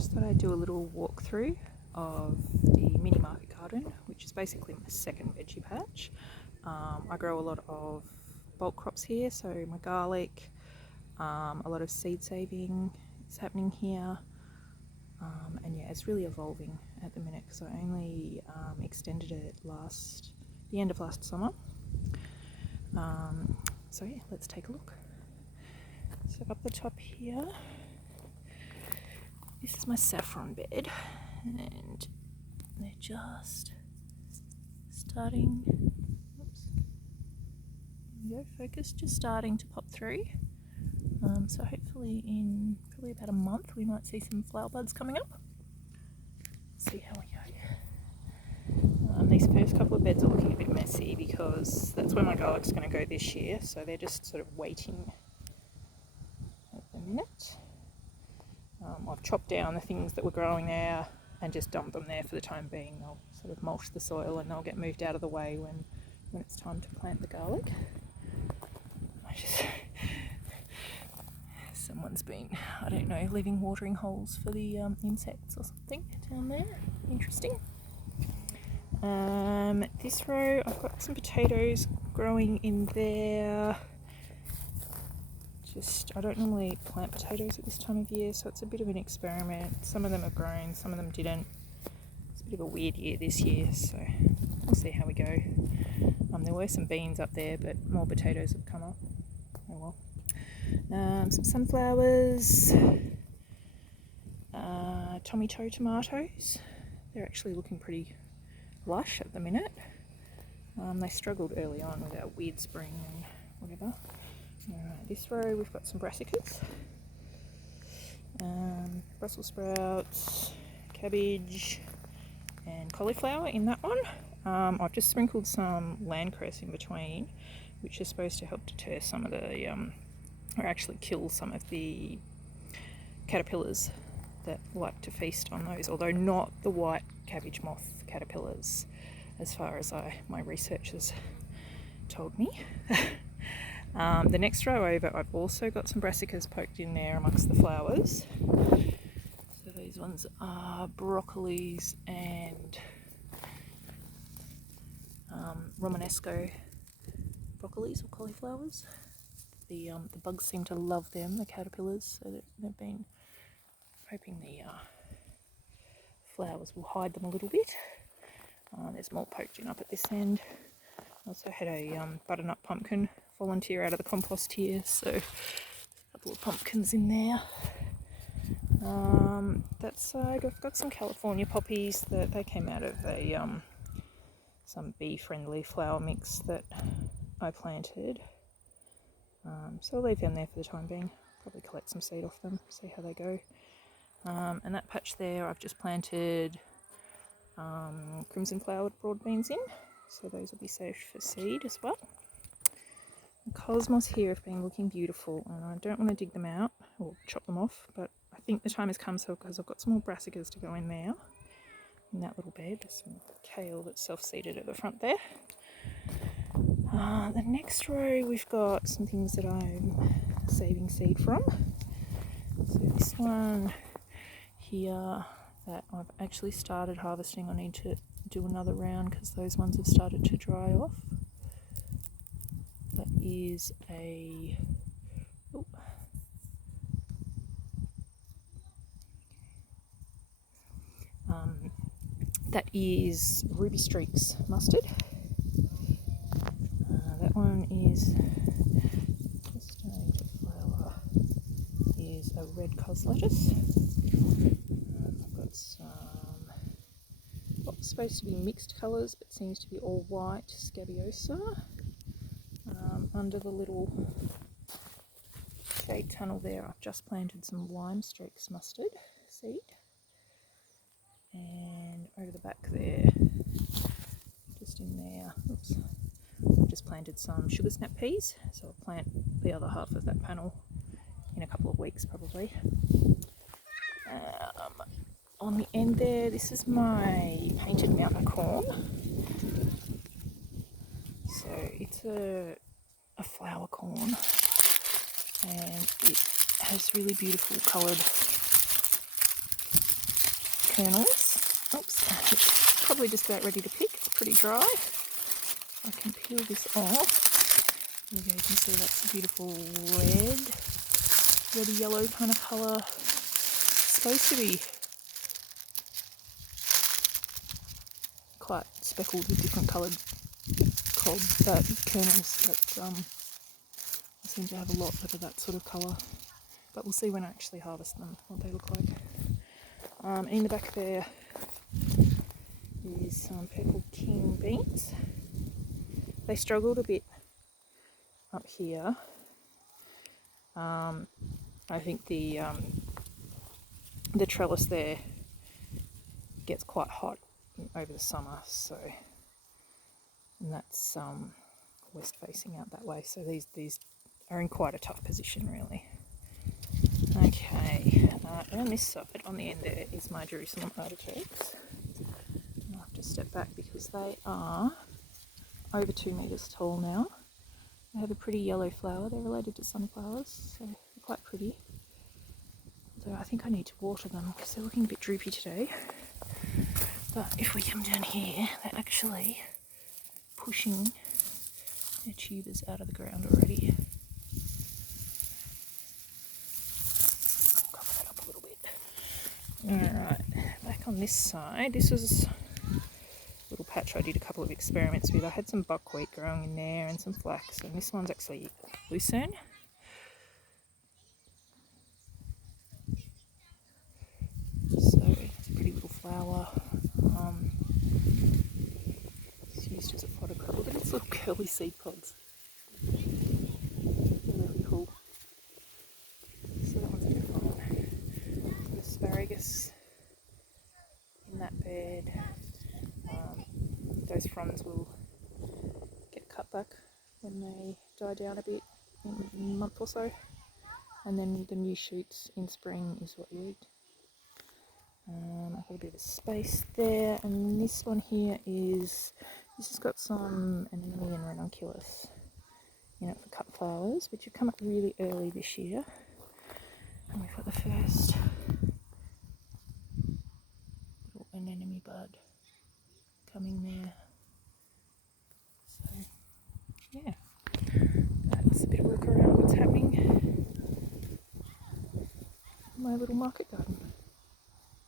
Just thought I'd do a little walkthrough of the mini market garden, which is basically my second veggie patch. I grow a lot of bulk crops here, so my garlic, a lot of seed saving is happening here, and yeah, it's really evolving at the minute because I only extended it the end of last summer. So yeah, let's take a look. So up the top here, this is my saffron bed, and they're just starting, oops, there we go, focus, just starting to pop through. So hopefully in probably about a month we might see some flower buds coming up. Let's see how we go. These first couple of beds are looking a bit messy because that's where my garlic's going to go this year, so they're just sort of waiting at the minute. I've chopped down the things that were growing there and just dumped them there for the time being. They'll sort of mulch the soil and they'll get moved out of the way when it's time to plant the garlic. Someone's been, I don't know, leaving watering holes for the insects or something down there. Interesting. This row, I've got some potatoes growing in there. I don't normally plant potatoes at this time of year, so it's a bit of an experiment. Some of them have grown, some of them didn't. It's a bit of a weird year this year, so we'll see how we go. There were some beans up there, but more potatoes have come up. Oh well. Some sunflowers, tomato tomatoes. They're actually looking pretty lush at the minute. They struggled early on with our weird spring and whatever. Alright, this row we've got some brassicas, Brussels sprouts, cabbage and cauliflower in that one. I've just sprinkled some landcress in between, which is supposed to help deter some of the, or actually kill some of the caterpillars that like to feast on those, although not the white cabbage moth caterpillars as far as my research has told me. The next row over, I've also got some brassicas poked in there amongst the flowers. So these ones are broccolis and Romanesco broccolis or cauliflowers. The bugs seem to love them, the caterpillars, so they've been hoping the flowers will hide them a little bit. There's more poked in up at this end. I also had a butternut pumpkin volunteer out of the compost here, so a couple of pumpkins in there. That side I've got some California poppies that they came out of a some bee-friendly flower mix that I planted. So I'll leave them there for the time being. Probably collect some seed off them, see how they go. And that patch there I've just planted crimson flowered broad beans in, so those will be saved for seed as well. The cosmos here have been looking beautiful, and I don't want to dig them out or chop them off, but I think the time has come, so because I've got some more brassicas to go in there, in that little bed. There's some kale that's self-seeded at the front there. The next row we've got some things that I'm saving seed from. So this one here that I've actually started harvesting, I need to do another round because those ones have started to dry off. That is that is Ruby Streaks mustard. That one is just starting to flower. Is a red cos lettuce. I've got some what's supposed to be mixed colours but seems to be all white scabiosa. Under the little shade tunnel there, I've just planted some lime streaks mustard seed. And over the back there, just in there, oops, I've just planted some sugar snap peas, so I'll plant the other half of that panel in a couple of weeks probably. On the end there, this is my painted mountain corn. So it's a flower corn, and it has really beautiful coloured kernels. Oops, it's probably just about ready to pick. It's pretty dry. I can peel this off. There you go, you can see that's a beautiful reddy yellow kind of colour. It's supposed to be quite speckled with different coloured kernels, but I seem to have a lot that are that sort of colour. But we'll see when I actually harvest them what they look like. In the back there is some purple king beans. They struggled a bit up here. I think the trellis there gets quite hot over the summer, so, and that's west facing out that way, so these are in quite a tough position really. Okay, around this side on the end there is my Jerusalem artichokes. I'll have to step back because they are over 2 metres tall now. They have a pretty yellow flower. They're related to sunflowers, so they're quite pretty. Although I think I need to water them because they're looking a bit droopy today. But if we come down here, they're actually pushing their tubers out of the ground already. I'll cover that up a little bit. Alright, back on this side, this was a little patch I did a couple of experiments with. I had some buckwheat growing in there and some flax, and this one's actually lucerne. So it's a pretty little flower. It's used as a fodder crop. Look at its little curly seed pods. They're really cool. So that one's a bit fun. Got asparagus in that bed. Those fronds will get cut back when they die down a bit in a month or so. And then the new shoots in spring is what you eat. I've got a bit of space there, and this one here this has got some anemone and ranunculus in it for cut flowers, which have come up really early this year. And we've got the first little anemone bud coming there. So, yeah, that's a bit of a look around what's happening in my little market